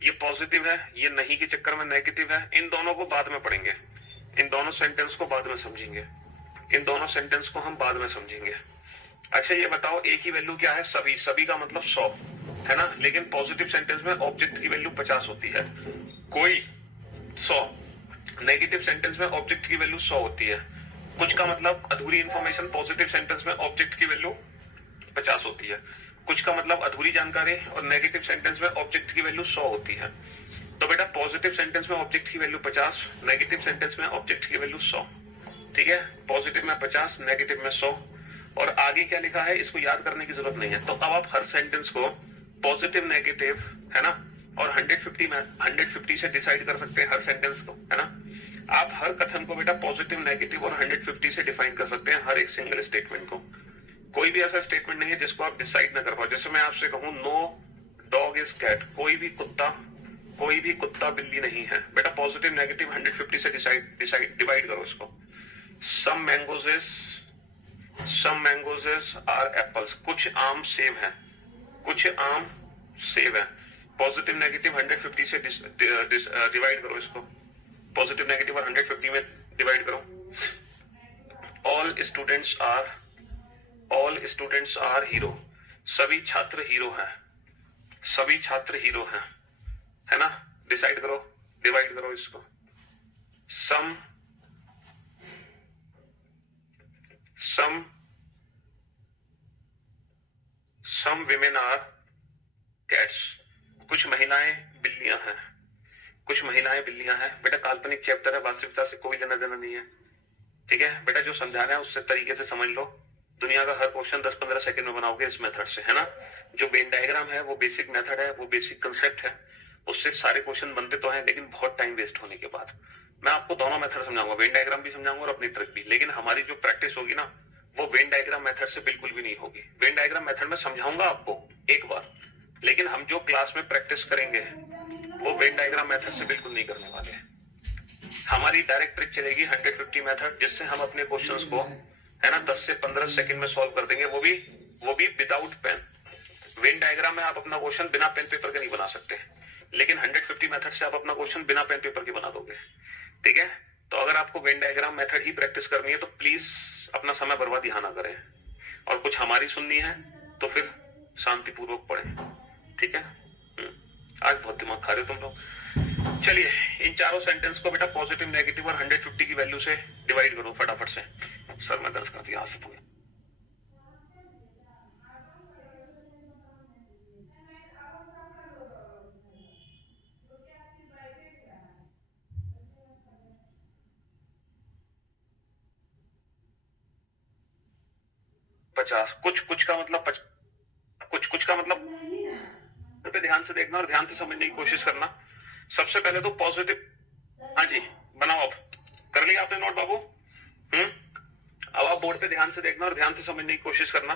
ये पॉजिटिव है, ये नहीं के चक्कर में नेगेटिव है। इन दोनों को बाद में पढ़ेंगे, इन दोनों सेंटेंस को बाद में समझेंगे, इन दोनों सेंटेंस को हम बाद में समझेंगे। अच्छा ये बताओ ए की वैल्यू क्या है? सभी। सभी का मतलब 100 है ना, लेकिन पॉजिटिव सेंटेंस में ऑब्जेक्ट की वैल्यू 50 होती है, कोई 100। नेगेटिव सेंटेंस में ऑब्जेक्ट की वैल्यू 100 होती है। कुछ का मतलब अधूरी इंफॉर्मेशन, पॉजिटिव सेंटेंस में ऑब्जेक्ट की वैल्यू 50 होती है। कुछ का मतलब अधूरी जानकारी, और नेगेटिव सेंटेंस में ऑब्जेक्ट की वैल्यू 100 होती है। तो बेटा पॉजिटिव सेंटेंस में ऑब्जेक्ट की वैल्यू 50, नेगेटिव सेंटेंस में ऑब्जेक्ट की वैल्यू 100। ठीक है, पॉजिटिव में 50, नेगेटिव में 100। और आगे क्या लिखा है इसको याद करने की जरूरत नहीं है। तो अब आप हर सेंटेंस को पॉजिटिव नेगेटिव है ना और 150 से डिसाइड कर सकते हैं हर सेंटेंस को, है ना। आप हर कथन को बेटा पॉजिटिव नेगेटिव और 150 से डिफाइन कर सकते हैं, हर एक सिंगल स्टेटमेंट को। कोई भी ऐसा स्टेटमेंट नहीं है जिसको आप डिसाइड ना कर पाओ। जैसे मैं आपसे कहूं नो डॉग इज कैट, कोई भी कुत्ता बिल्ली नहीं है। बेटा पॉजिटिव नेगेटिव 150 से डिवाइड करो इसको। सम मैंगोजेस आर एप्पल्स, कुछ आम सेब है, कुछ आम सेब है। पॉजिटिव नेगेटिव 150 से डिवाइड करो इसको, पॉजिटिव नेगेटिव और 150 में डिवाइड करो। ऑल स्टूडेंट्स आर हीरो, सभी छात्र हीरो हैं, सभी छात्र हीरो हैं, है ना। डिसाइड करो, डिवाइड करो इसको। सम विमेन आर कैट्स, कुछ महिलाएं बिल्लियां हैं, कुछ महिलाएं बिल्लियां हैं। बेटा काल्पनिक चैप्टर है, वास्तविकता से कोई लेना देना नहीं है। ठीक है बेटा, जो समझा रहे हैं उससे तरीके से समझ लो। दुनिया का हर क्वेश्चन 10-15 सेकंड में बनाओगे इस मेथड से, है ना। जो वेन डायग्राम है वो बेसिक मेथड है, वो बेसिक कंसेप्ट है, उससे सारे क्वेश्चन बनते तो हैं, लेकिन बहुत टाइम वेस्ट होने के बाद। मैं आपको दोनों मेथड समझाऊंगा, वेन डायग्राम भी समझाऊंगा और अपनी ट्रिक भी। लेकिन हमारी जो प्रैक्टिस होगी ना वो वेन डायग्राम मेथड से बिल्कुल भी नहीं होगी। वेन डायग्राम मेथड में समझाऊंगा आपको एक बार, लेकिन हम जो क्लास में प्रैक्टिस करेंगे वो वेन डायग्राम मेथड से बिल्कुल नहीं करने वाले। हमारी डायरेक्ट ट्रिक चलेगी 150 मेथड, जिससे हम अपने क्वेश्चंस को, है ना, 10 से 15 सेकंड में सॉल्व कर देंगे, वो भी विदाउट पेन। वेन डायग्राम में आप अपना क्वेश्चन बिना पेन पेपर के नहीं बना सकते, लेकिन 150 मेथड से आप अपना क्वेश्चन बिना पेन पेपर के बना दोगे। ठीक है, तो अगर आपको वेन डायग्राम मेथड ही प्रैक्टिस करनी है तो प्लीज अपना समय बर्बाद यहाँ ना करें, और कुछ हमारी सुननी है तो फिर शांतिपूर्वक पढ़ें। ठीक है, आज बहुत दिमाग खा रहे हो तुम लोग। चलिए इन चारों सेंटेंस को बेटा पॉजिटिव नेगेटिव और 150 की वैल्यू से डिवाइड करो फटाफट से। सर मैं दर्ज करती हूँ से। पचास, कुछ का मतलब कुछ का मतलब पे ध्यान से देखना और ध्यान से समझने की कोशिश करना। सबसे पहले तो पॉजिटिव, हाँ जी बनाओ, अब कर लिया आपने नोट बाबू? अब आप बोर्ड पे ध्यान से देखना और ध्यान से समझने की कोशिश करना।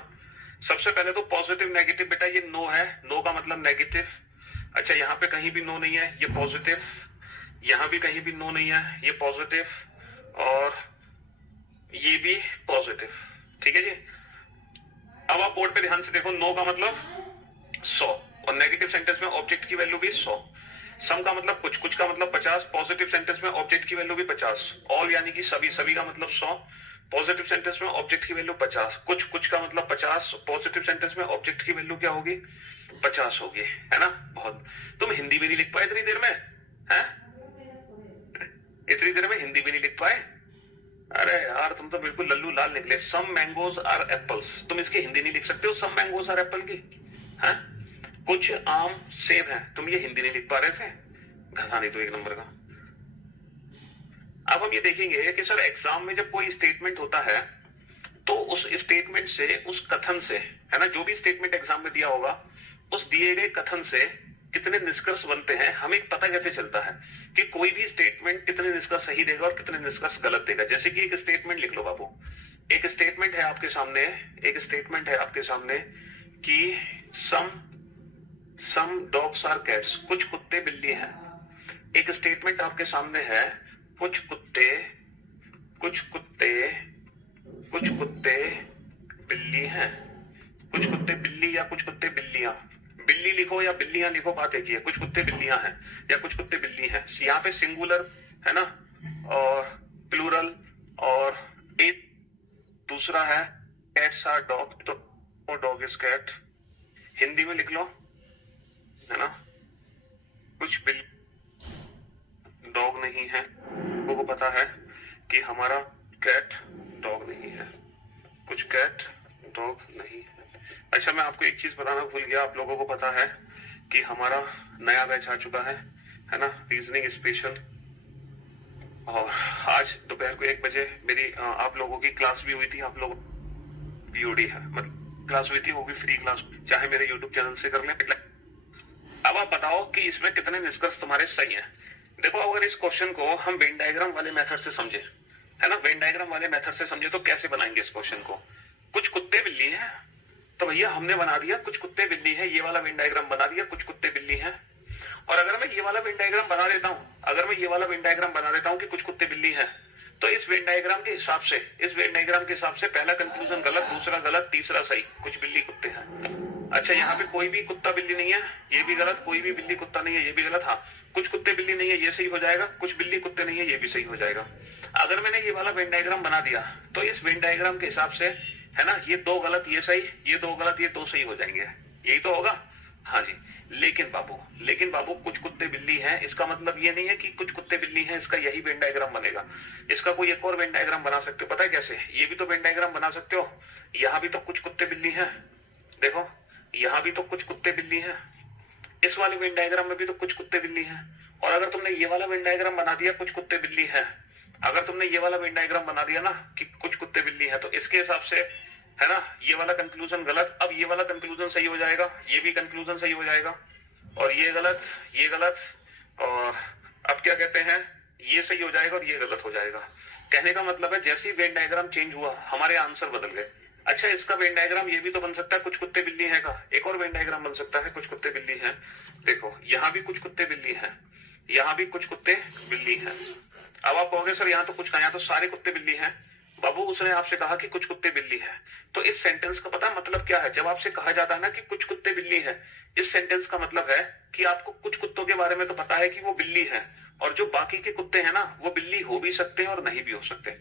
सबसे पहले तो पॉजिटिव नेगेटिव, बेटा ये नो है, नो का मतलब नेगेटिव। अच्छा यहाँ पे कहीं भी नो नहीं है, ये पॉजिटिव। यहाँ भी कहीं भी नो नहीं है, ये पॉजिटिव, और ये भी पॉजिटिव। ठीक है जी, अब आप बोर्ड पे ध्यान से देखो। नो का मतलब 100 और नेगेटिव सेंटेंस में ऑब्जेक्ट की वैल्यू भी 100। सम का मतलब कुछ का मतलब 50, पॉजिटिव सेंटेंस में ऑब्जेक्ट की वैल्यू भी 50। ऑल यानी कि सभी का मतलब 100, पॉजिटिव सेंटेंस में ऑब्जेक्ट की वैल्यू 50। कुछ का मतलब 50, पॉजिटिव सेंटेंस में ऑब्जेक्ट की वैल्यू क्या होगी? 50 होगी, है ना। बहुत, तुम हिंदी भी नहीं लिख पाए इतनी देर में, है? इतनी देर में हिंदी भी नहीं लिख पाए? अरे यार तुम तो बिल्कुल लल्लू लाल निकले। सम मैंगोज आर एप्पल्स, तुम इसकी हिंदी नहीं लिख सकते हो सम मैंगोज आर एप्पल की, है? कुछ आम सेब हैं, तुम ये हिंदी नहीं लिख पा रहे थे। घसा नहीं तो एक नंबर का। अब हम ये देखेंगे कि सर एग्जाम में जब कोई स्टेटमेंट होता है तो उस स्टेटमेंट से, उस कथन से, है ना, जो भी स्टेटमेंट एग्जाम में दिया होगा उस दिए गए कथन से कितने निष्कर्ष बनते हैं, हमें पता कैसे चलता है कि कोई भी स्टेटमेंट कितने निष्कर्ष सही देगा और कितने निष्कर्ष गलत देगा। जैसे कि एक स्टेटमेंट लिख लो बाबू, एक स्टेटमेंट है आपके सामने, एक स्टेटमेंट है आपके सामने कि सम डॉग्स आर कैट्स, कुछ कुत्ते बिल्ली हैं। एक स्टेटमेंट आपके सामने है कुछ कुत्ते बिल्ली हैं, कुछ कुत्ते बिल्ली या कुछ कुत्ते बिल्लियां, बिल्ली लिखो या बिल्लियां लिखो, बात एक ही है, कुछ कुत्ते बिल्लियां हैं या कुछ कुत्ते बिल्ली हैं। यहाँ पे सिंगुलर है ना, और प्लूरल, और एक दूसरा है कैट्स आर डॉग, तो डॉग इज कैट, हिंदी में लिख लो है ना। कुछ बिल्ली डॉग नहीं है, लोगों को पता है कि हमारा कैट डॉग नहीं है, कुछ कैट डॉग नहीं है। अच्छा, मैं आपको एक चीज बताना भूल गया, आप लोगों को पता है कि हमारा नया बैच आ चुका है ना, रीजनिंग स्पेशल। और आज दोपहर को 1 बजे मेरी आप लोगों की क्लास भी हुई थी, आप लोग बीओडी है मतलब क्लास हुई थी, वो भी फ्री क्लास, चाहे मेरे यूट्यूब चैनल से कर लें। अब आप बताओ कि इसमें कितने निष्कर्ष तुम्हारे सही हैं। देखो, अगर इस क्वेश्चन को हम वेन डायग्राम वाले मेथड से समझे है ना, वेन डायग्राम वाले मेथड से समझे तो कैसे बनाएंगे इस क्वेश्चन को। कुछ कुत्ते बिल्ली है, तो भैया हमने बना दिया कुछ कुत्ते बिल्ली है, ये वाला वेन डायग्राम बना दिया, कुछ कुत्ते बिल्ली है। और अगर मैं ये वाला वेन डायग्राम बना देता हूं, अगर मैं ये वाला वेन डायग्राम बना देता हूं कि कुछ कुत्ते बिल्ली है, तो इस वेन डायग्राम के हिसाब से, इस वेन डायग्राम के हिसाब से पहला कंक्लूजन गलत, दूसरा गलत, तीसरा सही, कुछ बिल्ली कुत्ते हैं। अच्छा, यहाँ पे कोई भी कुत्ता बिल्ली नहीं है, ये भी गलत, कोई भी बिल्ली कुत्ता नहीं है, ये भी गलत। हाँ, कुछ कुत्ते बिल्ली नहीं है, ये सही हो जाएगा, कुछ बिल्ली कुत्ते नहीं है, ये भी सही हो जाएगा। अगर मैंने ये वाला वेन डायग्राम बना दिया तो इस वेन डायग्राम के हिसाब से है ना, ये 2 गलत, ये सही, ये 2 गलत, ये 2 सही हो जाएंगे, यही तो होगा। हाँ जी, लेकिन बाबू कुछ कुत्ते बिल्ली हैं, इसका मतलब ये नहीं है कि कुछ कुत्ते बिल्ली हैं इसका यही वेन डायग्राम बनेगा। इसका कोई एक और वेन डायग्राम बना सकते हो, पता है कैसे? ये भी तो वेन डायग्राम बना सकते हो, यहाँ भी तो कुछ कुत्ते बिल्ली हैं, देखो यहाँ भी तो कुछ कुत्ते बिल्ली हैं, इस वाले वेन डायग्राम में भी तो कुछ कुत्ते बिल्ली हैं। और अगर तुमने ये वाला वेन डायग्राम बना दिया कुछ कुत्ते बिल्ली है, अगर तुमने ये वाला वेन डायग्राम बना दिया ना कि कुछ कुत्ते बिल्ली है, तो इसके हिसाब से है ना ये वाला कंक्लूजन गलत, अब ये वाला कंक्लूजन सही हो जाएगा, ये भी कंक्लूजन सही हो जाएगा, और ये गलत, ये गलत, और अब क्या कहते हैं, ये सही हो जाएगा और ये गलत हो जाएगा। कहने का मतलब है जैसे ही वेन डायग्राम चेंज हुआ हमारे आंसर बदल गए। अच्छा, इसका वेन डायग्राम ये भी तो बन सकता है कुछ कुत्ते बिल्ली है का, एक और वेन डायग्राम बन सकता है कुछ कुत्ते बिल्ली है। देखो यहाँ भी कुछ कुत्ते बिल्ली है, यहाँ भी कुछ कुत्ते बिल्ली है। अब आप कहोगे सर यहाँ तो कुछ कहा, यहाँ तो सारे कुत्ते बिल्ली हैं। बाबू, उसने आपसे कहा कि कुछ कुत्ते बिल्ली है, तो इस सेंटेंस का पता मतलब क्या है? जब आपसे कहा जाता है ना कि कुछ कुत्ते बिल्ली है, इस सेंटेंस का मतलब है कि आपको कुछ कुत्तों के बारे में तो पता है कि वो बिल्ली है, और जो बाकी के कुत्ते हैं ना वो बिल्ली हो भी सकते हैं और नहीं भी हो सकते,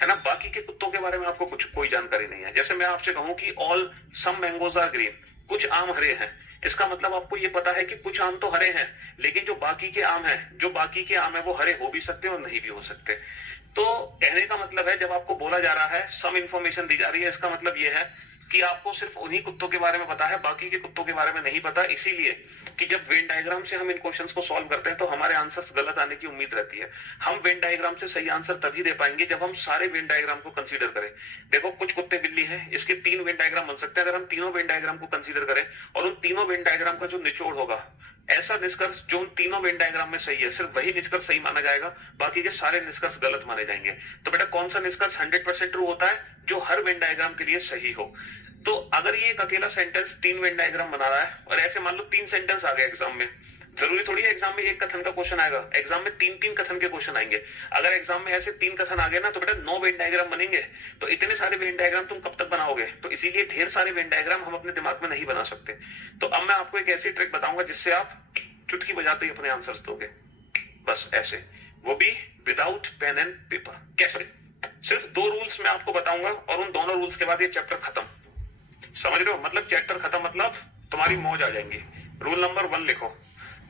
है ना। बाकी के कुत्तों के बारे में आपको कोई जानकारी नहीं है। जैसे मैं आपसे कहूं कि all some mangoes are green, कुछ आम हरे हैं, इसका मतलब आपको ये पता है कि कुछ आम तो हरे हैं, लेकिन जो बाकी के आम है, जो बाकी के आम है वो हरे हो भी सकते हैं और नहीं भी हो सकते। तो कहने का मतलब है जब आपको बोला जा रहा है, सम इंफॉर्मेशन दी जा रही है, इसका मतलब ये है कि आपको सिर्फ उन्हीं कुत्तों के बारे में पता है, बाकी के कुत्तों के बारे में नहीं पता। इसीलिए कि जब वेन डायग्राम से हम इन क्वेश्चंस को सॉल्व करते हैं तो हमारे आंसर्स गलत आने की उम्मीद रहती है। हम वेन डायग्राम से सही आंसर तभी दे पाएंगे जब हम सारे वेन डायग्राम को कंसीडर करें। देखो, कुछ कुत्ते बिल्ली हैं, इसके 3 वेन डायग्राम बन सकते हैं। अगर हम तीनों वेन डायग्राम को कंसीडर करें और उन तीनों वेन डायग्राम का जो निचोड़ होगा, ऐसा निष्कर्ष जो उन तीनों वेन डायग्राम में सही है, सिर्फ वही निष्कर्ष सही माना जाएगा, बाकी के सारे निष्कर्ष गलत माने जाएंगे। तो बेटा कौन सा निष्कर्ष 100% ट्रू होता है? जो हर वेन डायग्राम के लिए सही हो। तो अगर ये एक अकेला सेंटेंस 3 वेन डायग्राम बना रहा है, और ऐसे मान लो 3 सेंटेंस आ गए एग्जाम में, जरूरी थोड़ी है एग्जाम में एक कथन का क्वेश्चन आएगा, एग्जाम में 3-3 कथन के क्वेश्चन आएंगे। अगर एग्जाम में ऐसे 3 कथन आ गए ना तो बेटा 9 वेन डायग्राम बनेंगे। तो इतने सारे वेन डायग्राम तुम कब तक बनाओगे? तो इसीलिए ढेर सारे वेन डायग्राम हम अपने दिमाग में नहीं बना सकते। तो अब मैं आपको एक ऐसी ट्रिक बताऊंगा जिससे आप चुटकी बजाते ही अपने आंसर्स दोगे, बस ऐसे, वो भी विदाउट पेन एंड पेपर। कैसे? सिर्फ 2 रूल्स मैं आपको बताऊंगा और उन दोनों रूल्स के बाद ये चैप्टर खत्म। समझ रहे हो? मतलब चैप्टर खत्म मतलब तुम्हारी मौज आ जाएंगी। रूल नंबर 1 लिखो।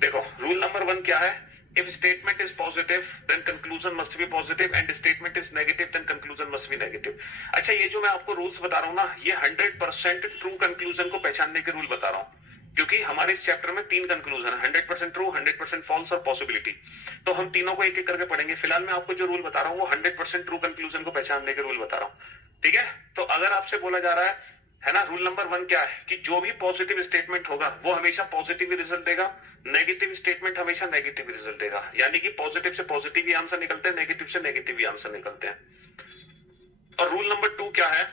देखो, रूल नंबर 1 क्या है? If statement is positive, then conclusion must be positive, and statement is negative, then conclusion must be negative. अच्छा, ये जो मैं आपको रूल्स बता रहा हूँ ना, ये 100% ट्रू कंक्लूजन को पहचानने के रूल बता रहा हूँ, क्योंकि हमारे इस चैप्टर में 3 कंक्लूजन है, 100% ट्रू, 100% फॉल्स और पॉसिबिलिटी। तो हम तीनों को एक एक करके पढ़ेंगे। फिलहाल मैं आपको जो रूल बता रहा हूँ वो 100% ट्रू कंक्लूजन को पहचानने के रूल बता रहा हूँ, ठीक है। तो अगर आपसे बोला जा रहा है ना, रूल नंबर 1 क्या है कि जो भी पॉजिटिव स्टेटमेंट होगा वो हमेशा पॉजिटिव ही रिजल्ट देगा, नेगेटिव स्टेटमेंट हमेशा नेगेटिव ही रिजल्ट देगा। यानी कि पॉजिटिव से पॉजिटिव ही आंसर निकलते हैं, नेगेटिव से नेगेटिव ही आंसर निकलते हैं। और रूल नंबर 2 क्या है?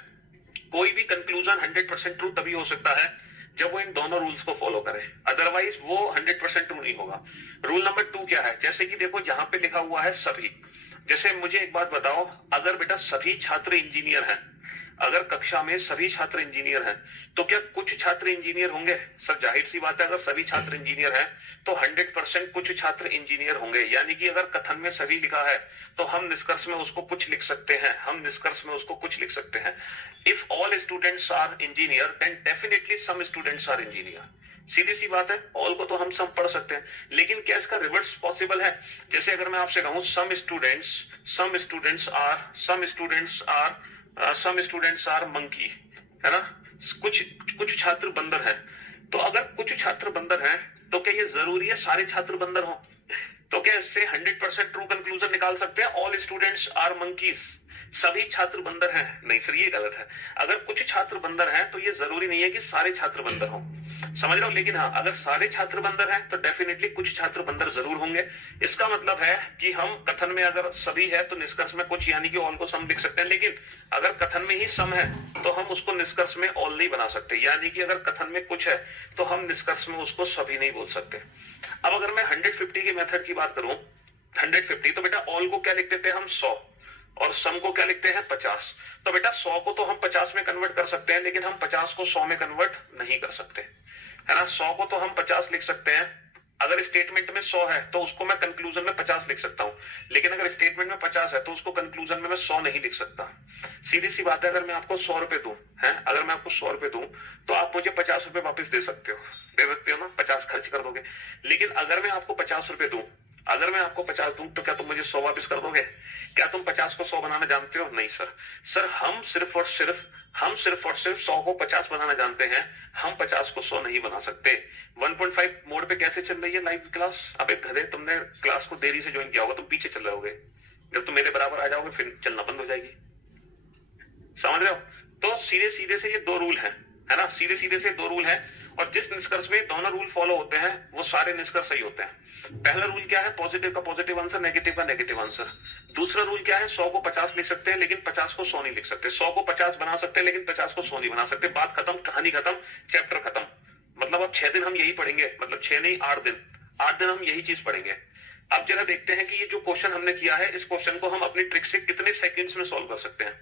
कोई भी कंक्लूजन 100% ट्रू तभी हो सकता है जब वो इन दोनों रूल्स को फॉलो करे, अदरवाइज वो 100% ट्रू नहीं होगा। रूल नंबर 2 क्या है? जैसे कि देखो यहाँ पे लिखा हुआ है सभी। जैसे मुझे एक बात बताओ, अगर बेटा सभी छात्र इंजीनियर हैं, अगर कक्षा में सभी छात्र इंजीनियर हैं तो क्या कुछ छात्र इंजीनियर होंगे? सर जाहिर सी बात है, अगर सभी छात्र इंजीनियर हैं तो 100% कुछ छात्र इंजीनियर होंगे। यानी कि अगर कथन में सभी लिखा है तो हम निष्कर्ष में उसको कुछ लिख सकते हैं, हम निष्कर्ष में उसको कुछ लिख सकते हैं। If all students are engineer then definitely some students are engineer. सीधी सी बात है, ऑल को तो हम सम पढ़ सकते हैं, लेकिन क्या इसका रिवर्स पॉसिबल है? जैसे अगर मैं आपसे कहूं सम स्टूडेंट्स आर मंकी, है ना, कुछ कुछ छात्र बंदर हैं। तो अगर कुछ छात्र बंदर हैं तो क्या ये जरूरी है सारे छात्र बंदर हों? तो क्या इससे 100% ट्रू कंक्लूजन निकाल सकते हैं ऑल स्टूडेंट्स आर मंकीज, सभी छात्र बंदर हैं? नहीं सर, ये गलत है। अगर कुछ छात्र बंदर हैं तो ये जरूरी नहीं है कि सारे छात्र बंदर हों, समझ रहे हो? लेकिन हाँ, अगर सारे छात्र बंदर हैं तो डेफिनेटली कुछ छात्र बंदर जरूर होंगे। इसका मतलब है कि हम कथन में अगर सभी है तो निष्कर्ष में कुछ यानी कि ऑल को सम लिख सकते हैं, लेकिन अगर कथन में ही सम है तो हम उसको निष्कर्ष में ऑल नहीं बना सकते। यानी कि अगर कथन में कुछ है तो हम निष्कर्ष में उसको सभी नहीं बोल सकते। अब अगर मैं 150 के मेथड की बात करूं, 150 तो बेटा ऑल को क्या लिख देते हैं हम 100 और सम को क्या लिखते हैं 50। तो बेटा 100 को तो हम 50 में कन्वर्ट कर सकते हैं, लेकिन हम 50 को 100 में कन्वर्ट नहीं कर सकते, है ना। 100 को तो हम 50 लिख सकते हैं, अगर स्टेटमेंट में 100 है तो उसको मैं कंक्लूजन में 50 लिख सकता हूं, लेकिन अगर स्टेटमेंट में 50 है तो उसको कंक्लूजन में मैं 100 नहीं लिख सकता। सीधी सी बात है, अगर मैं आपको 100 रुपए दूं, है, अगर मैं आपको 100 रुपए दूं तो आप मुझे 50 रुपए वापस दे सकते हो ना, 50 खर्च कर दोगे। लेकिन अगर मैं आपको 50 रुपए दूं, अगर मैं आपको 50 दूं तो क्या तुम मुझे 100 वापस कर दोगे? क्या तुम 50 को 100 बनाना जानते हो? नहीं सर हम सिर्फ और सिर्फ 100 को 50 बनाना जानते हैं, हम 50 को 100 नहीं बना सकते। 1.5 मोड पे कैसे चल रही है लाइव क्लास? अबे गधे, तुमने क्लास को देरी से ज्वाइन किया होगा, तुम पीछे चल रहे होगे। जब तुम मेरे बराबर आ जाओगे फिर चलना बंद हो जाएगी, समझ रहे हो? तो सीधे सीधे से ये दो रूल है ना, सीधे सीधे से दो रूल है, और जिस निष्कर्ष में दोनों रूल फॉलो होते हैं वो सारे निष्कर्ष सही होते हैं। पहला रूल क्या है? पॉजिटिव का पॉजिटिव आंसर, नेगेटिव का नेगेटिव आंसर। दूसरा रूल क्या है? 100 को 50 लिख सकते हैं लेकिन 50 को 100 नहीं लिख सकते। 100 को 50 बना सकते हैं लेकिन 50 को 100 नहीं बना सकते। बात खत्म, कहानी खत्म, चैप्टर खत्म। मतलब अब 6 दिन हम यही पढ़ेंगे, मतलब 6 नहीं 8 दिन, 8 दिन हम यही चीज पढ़ेंगे। अब जरा देखते हैं कि ये जो क्वेश्चन हमने किया है, इस क्वेश्चन को हम अपनी ट्रिक से कितने सेकंड्स में सॉल्व कर सकते हैं,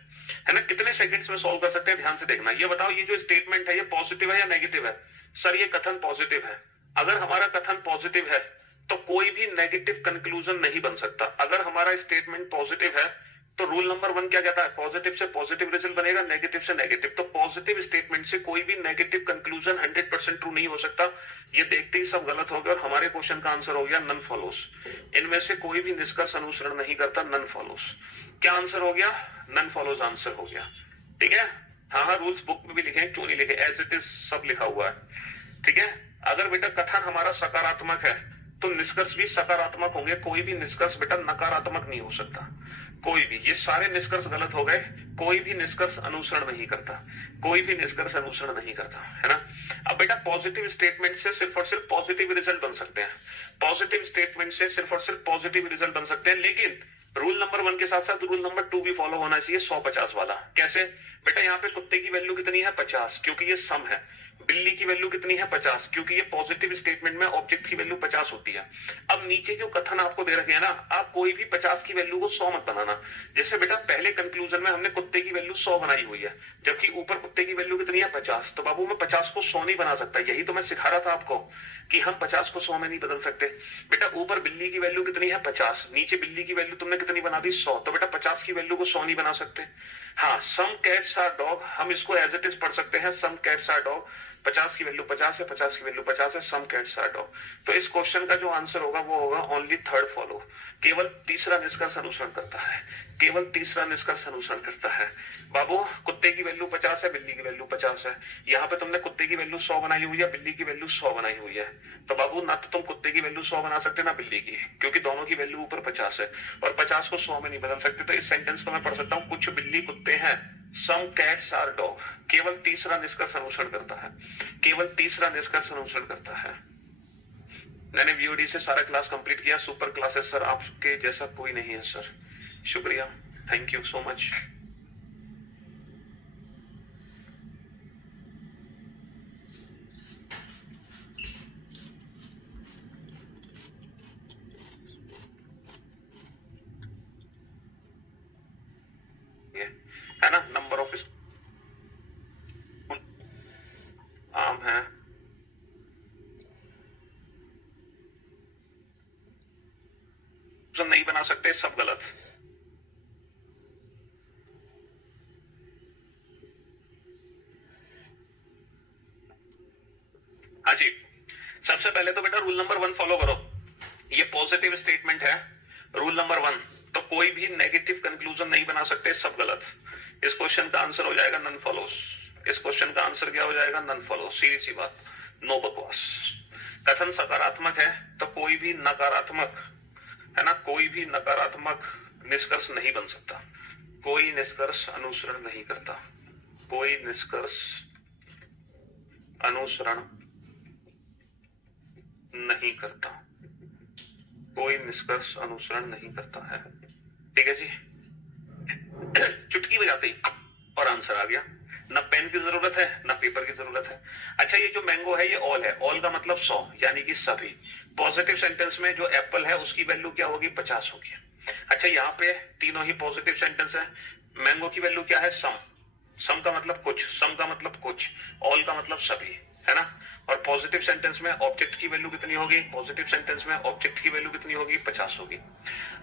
है ना, कितने सेकंड्स में सॉल्व कर सकते हैं। ध्यान से देखना। ये बताओ, ये जो स्टेटमेंट है ये पॉजिटिव है या नेगेटिव है? सर ये कथन पॉजिटिव है। अगर हमारा कथन पॉजिटिव है तो कोई भी नेगेटिव कंक्लूजन नहीं बन सकता। अगर हमारा स्टेटमेंट पॉजिटिव है तो रूल नंबर 1 क्या कहता है? पॉजिटिव से पॉजिटिव रिजल्ट बनेगा, नेगेटिव से नेगेटिव। तो पॉजिटिव स्टेटमेंट से कोई भी नेगेटिव कंक्लूजन 100% ट्रू नहीं हो सकता। ये देखते ही सब गलत हो गया और हमारे क्वेश्चन का आंसर हो गया नन फॉलोस। इनमें से कोई भी निष्कर्ष अनुसरण नहीं करता, नन फॉलोस। क्या आंसर हो गया? नन फॉलोस आंसर हो गया। ठीक है, हाँ रूल्स बुक में भी लिखे, क्यों नहीं लिखे, एज इट इज सब लिखा हुआ है। ठीक है, अगर बेटा कथन हमारा सकारात्मक है तो निष्कर्ष भी सकारात्मक होंगे। कोई भी निष्कर्ष बेटा नकारात्मक नहीं हो सकता, कोई भी। ये सारे निष्कर्ष गलत हो गए, कोई भी निष्कर्ष अनुसरण नहीं करता, कोई भी निष्कर्ष अनुसरण नहीं करता, है ना। अब बेटा पॉजिटिव स्टेटमेंट से सिर्फ और सिर्फ पॉजिटिव रिजल्ट बन सकते हैं, पॉजिटिव स्टेटमेंट से सिर्फ और सिर्फ पॉजिटिव रिजल्ट बन सकते हैं, लेकिन रूल नंबर 1 के साथ साथ रूल नंबर 2 भी फॉलो होना चाहिए, 100-50 वाला। कैसे? बेटा यहाँ पे कुत्ते की वैल्यू कितनी है? 50, क्योंकि ये सम है। बिल्ली की वैल्यू कितनी है? 50, क्योंकि ये पॉजिटिव स्टेटमेंट में ऑब्जेक्ट की वैल्यू 50 होती है। अब नीचे जो कथन आपको दे रखे हैं ना, आप कोई भी 50 की वैल्यू को 100 मत बनाना। जैसे बेटा पहले कंक्लूजन में हमने कुत्ते की वैल्यू 100 बनाई हुई है, जबकि ऊपर कुत्ते की वैल्यू कितनी है? 50। तो बाबू मैं 50 को 100 नहीं बना सकता। यही तो मैं सिखा रहा था आपको कि हम 50 को 100 में नहीं बदल सकते। बेटा ऊपर बिल्ली की वैल्यू कितनी है? 50, नीचे बिल्ली की वैल्यू तुमने कितनी बना दी? 100। तो बेटा 50 की वैल्यू को 100 नहीं बना सकते। हाँ, सम कैट्स आर डॉग, हम इसको एज इट इज पढ़ सकते हैं, सम कैट्स आर डॉग। 50 की वैल्यू 50 है, 50 की वैल्यू 50 है, सम कैट्स आर डॉग। तो इस क्वेश्चन का जो आंसर होगा वो होगा ओनली थर्ड फॉलो। केवल तीसरा निष्कर्ष अनुसरण करता है, केवल तीसरा निष्कर्ष अनुसरण करता है। बाबू कुत्ते की वैल्यू 50 है, बिल्ली की वैल्यू 50 है। यहाँ पे तुमने कुत्ते की वैल्यू 100 बनाई हुई है, बिल्ली की वैल्यू 100 बनाई हुई है। तो बाबू ना तो तुम कुत्ते की वैल्यू 100 बना सकते ना बिल्ली की, क्योंकि दोनों की वैल्यू ऊपर 50 है और 50 को 100 में नहीं बदल सकते। तो इस सेंटेंस को मैं पढ़ सकता हूँ, कुछ बिल्ली कुत्ते हैं, सम कैट्स आर डॉग। केवल तीसरा निष्कर्ष अनुसरण करता है, केवल तीसरा निष्कर्ष अनुसरण करता है। मैंने वीओडी से सारा क्लास कंप्लीट किया, सुपर क्लास है सर, आपके जैसा कोई नहीं है सर। शुक्रिया, थैंक यू सो मच। है ना, नंबर ऑफ नहीं बना सकते, सब गलत। हाँ जी, सबसे पहले तो बेटा रूल नंबर 1 फॉलो करो। ये पॉजिटिव स्टेटमेंट है, रूल नंबर 1, तो कोई भी नेगेटिव कंक्लूजन नहीं बना सकते, सब गलत। इस क्वेश्चन का आंसर हो जाएगा नन फॉलोस। इस क्वेश्चन का आंसर क्या हो जाएगा? None follows. सीधी सी बात, नो बकवास। कथन सकारात्मक है तो कोई भी नकारात्मक, है ना, कोई भी नकारात्मक निष्कर्ष नहीं बन सकता। कोई निष्कर्ष अनुसरण नहीं करता, कोई निष्कर्ष अनुसरण नहीं करता, कोई निष्कर्ष अनुसरण नहीं करता है। ठीक है जी। चुटकी बजाते ही और आंसर आ गया। ना पेन की जरूरत है ना पेपर की जरूरत है। अच्छा, ये जो मैंगो है ये ऑल है, ऑल का मतलब 100 यानी कि सभी। पॉजिटिव सेंटेंस में जो एप्पल है उसकी वैल्यू क्या होगी? 50 होगी। अच्छा, यहाँ पे तीनों ही पॉजिटिव सेंटेंस है। मैंगो की वैल्यू क्या है? सम। सम का मतलब कुछ, सम का मतलब कुछ, ऑल का मतलब सभी, है ना। और पॉजिटिव सेंटेंस में ऑब्जेक्ट की वैल्यू कितनी होगी? पॉजिटिव सेंटेंस में ऑब्जेक्ट की वैल्यू कितनी होगी? 50 होगी।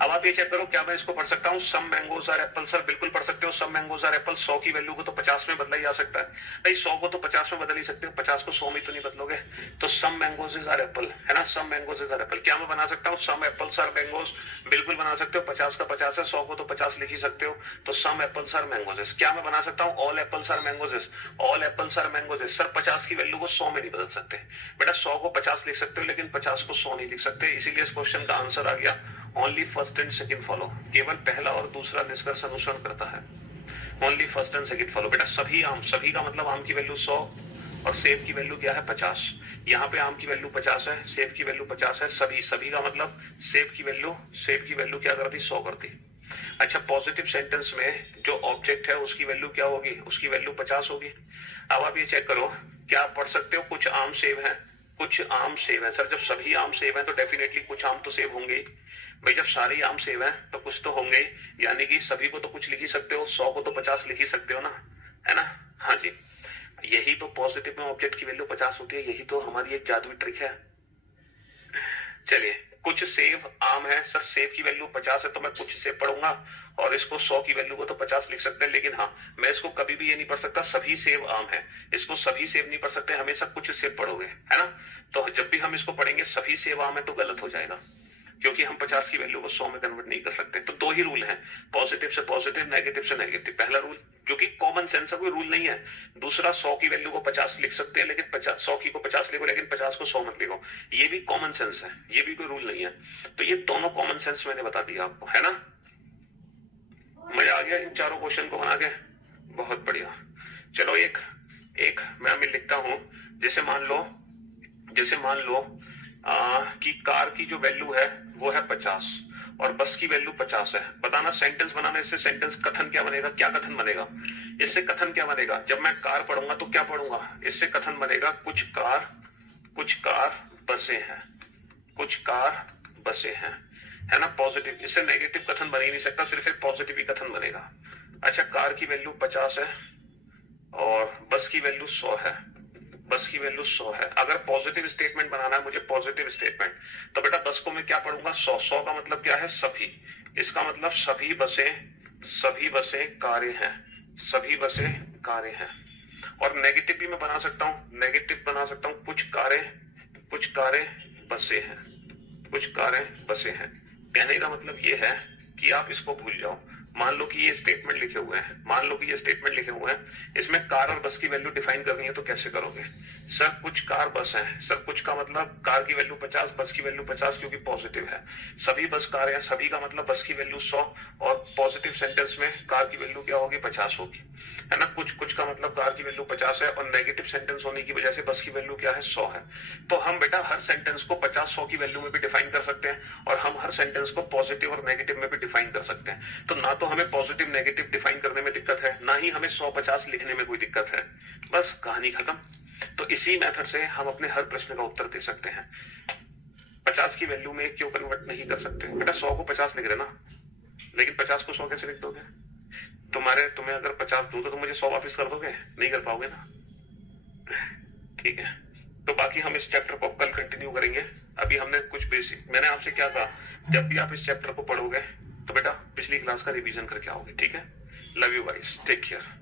अब आप ये चेक करो, क्या मैं इसको पढ़ सकता हूँ? सम मैंगोज आर एप्पल। सर बिल्कुल पढ़ सकते हो, सम मैंगोज आर एप्पल। 100 की वैल्यू को तो 50 में बदला ही जा सकता है भाई। 100 को तो 50 में बदल ही सकते हो, 50 को 100 में तो नहीं बदलोगे। तो सम मैंगोज इज आर एप्पल, है ना, सम मैंगोज इज आर एप्पल। क्या मैं बना सकता हूँ? सम एप्पल्स आर मैंगोज। बिल्कुल बना सकते हो, 50 का 50 है, 100 को तो 50 लिख ही सकते हो। तो सम एप्पल्स आर मैंगोज। क्या मैं बना सकता हूँ? All apples are mangoes. All apples are mangoes. Sir 50 की वैल्यू को 100 में नहीं बदल सकते बेटा। 100 को 50 लिख सकते हो लेकिन 50 को 100 नहीं लिख सकते। इसीलिए इस क्वेश्चन का आंसर आ गया only first and second follow. केवल पहला और दूसरा निष्कर्ष अनुसरण करता है। Only first and second follow. बेटा सभी आम, सभी का मतलब आम की वैल्यू 100 और सेब की वैल्यू क्या है? 50। यहाँ पे आम की वैल्यू 50 है, सेब की वैल्यू 50 है। सभी, सभी का मतलब सेब की वैल्यू क्या करती? 100 करती। अच्छा, पॉजिटिव सेंटेंस में जो ऑब्जेक्ट है उसकी वैल्यू क्या होगी? उसकी वैल्यू 50 होगी। अब आप ये चेक करो, क्या आप पढ़ सकते हो कुछ आम सेब है? कुछ आम सेब है। सर जब सभी आम सेब है तो डेफिनेटली कुछ आम तो सेब होंगे भाई। जब सारे आम सेब है तो कुछ तो होंगे, यानी कि सभी को तो कुछ लिख ही सकते हो, 100 को तो 50 लिख ही सकते हो ना, है ना। हाँ जी, यही तो पॉजिटिव में ऑब्जेक्ट की वैल्यू 50 होती है, यही तो हमारी एक जादुई ट्रिक है। चलिए, कुछ सेब आम है। सर सेब की वैल्यू 50 है तो मैं कुछ सेब पढ़ूंगा और इसको 100 की वैल्यू को तो 50 लिख सकते हैं। लेकिन हाँ, मैं इसको कभी भी ये नहीं पढ़ सकता सभी सेब आम है। इसको सभी सेब नहीं पढ़ सकते, हमेशा कुछ सेब पढ़ोगे, है ना। तो जब भी हम इसको पढ़ेंगे सभी सेब आम है तो गलत हो जाएगा, क्योंकि हम 50 की वैल्यू को 100 में कन्वर्ट नहीं कर सकते। तो दो ही रूल हैं, पॉजिटिव से पॉजिटिव, नेगेटिव से नेगेटिव। पहला रूल जो कि कॉमन सेंस है, कोई रूल नहीं है। दूसरा 100 की वैल्यू को 50 लिख सकते हैं लेकिन 100 की को 50 लिखो लेकिन 50 को 100 मत लिखो। ये भी कॉमन सेंस है, ये भी कोई रूल नहीं है। तो ये दोनों कॉमन सेंस मैंने बता दिया आपको, है ना। मजा आ गया इन चारों क्वेश्चन को बना के? बहुत बढ़िया। चलो एक एक मैं अभी लिखता हूं। जैसे मान लो कि कार की जो वैल्यू है वो है 50 और बस की वैल्यू 50 है। बताना सेंटेंस बनाने से सेंटेंस कथन क्या बनेगा? क्या कथन बनेगा इससे? कथन क्या बनेगा? जब मैं कार पढ़ूंगा तो क्या पढ़ूंगा? इससे कथन बनेगा कुछ कार बसें हैं, कुछ कार बसें हैं, है ना। पॉजिटिव, इससे नेगेटिव कथन बन ही नहीं सकता, सिर्फ एक पॉजिटिव ही कथन बनेगा। अच्छा, कार की वैल्यू 50 है और बस की वैल्यू 100 है, बस की वैल्यू 100 है। अगर पॉजिटिव स्टेटमेंट बनाना है मुझे, पॉजिटिव स्टेटमेंट, तो बेटा बस को मैं क्या पढ़ूंगा? 100। 100 का मतलब क्या है? सभी। इसका मतलब सभी बसें कारें हैं, सभी बसें कारें हैं। और नेगेटिव भी मैं बना सकता हूं, नेगेटिव बना सकता हूं कुछ कारें बसें हैं, कुछ कारें बसें हैं। कहने का मतलब ये है कि आप इसको भूल जाओ। मान लो कि ये स्टेटमेंट लिखे हुए हैं, इसमें कार और बस की वैल्यू डिफाइन करनी है तो कैसे करोगे? सर कुछ कार बस है। सर कुछ का मतलब कार की वैल्यू 50, बस की वैल्यू 50 क्योंकि पॉजिटिव है। सभी बस कार है, सभी का मतलब बस की वैल्यू 100 और पॉजिटिव सेंटेंस में कार की वैल्यू क्या होगी? 50 होगी, है ना। कुछ का मतलब कार की वैल्यू 50 है और नेगेटिव सेंटेंस होने की वजह से बस की वैल्यू क्या है? 100 है। तो हम बेटा हर सेंटेंस को 50-100 की वैल्यू में भी डिफाइन कर सकते हैं और हम हर सेंटेंस को पॉजिटिव और नेगेटिव में भी डिफाइन कर सकते हैं। तो ना तो हमें पॉजिटिव नेगेटिव डिफाइन करने में दिक्कत है, ना ही हमें 100-50 लिखने में कोई दिक्कत है। बस कहानी खत्म। तो इसी मेथड से हम अपने हर प्रश्न का उत्तर दे सकते हैं। 50 की वैल्यू में क्यों कन्वर्ट नहीं कर सकते? बेटा 100 को 50 लिख रहे ना, लेकिन 50 को 100 कैसे लिख दोगे? तुम्हें अगर 50 दूं तो तुम मुझे 100 वापस कर दोगे? नहीं कर पाओगे ना। ठीक है, तो बाकी हम इस चैप्टर को कल कंटिन्यू करेंगे। अभी हमने कुछ बेसिक, मैंने आपसे क्या कहा, जब भी आप इस चैप्टर को पढ़ोगे तो बेटा पिछली क्लास का रिवीजन करके आओगे, ठीक है। Love you guys, take care.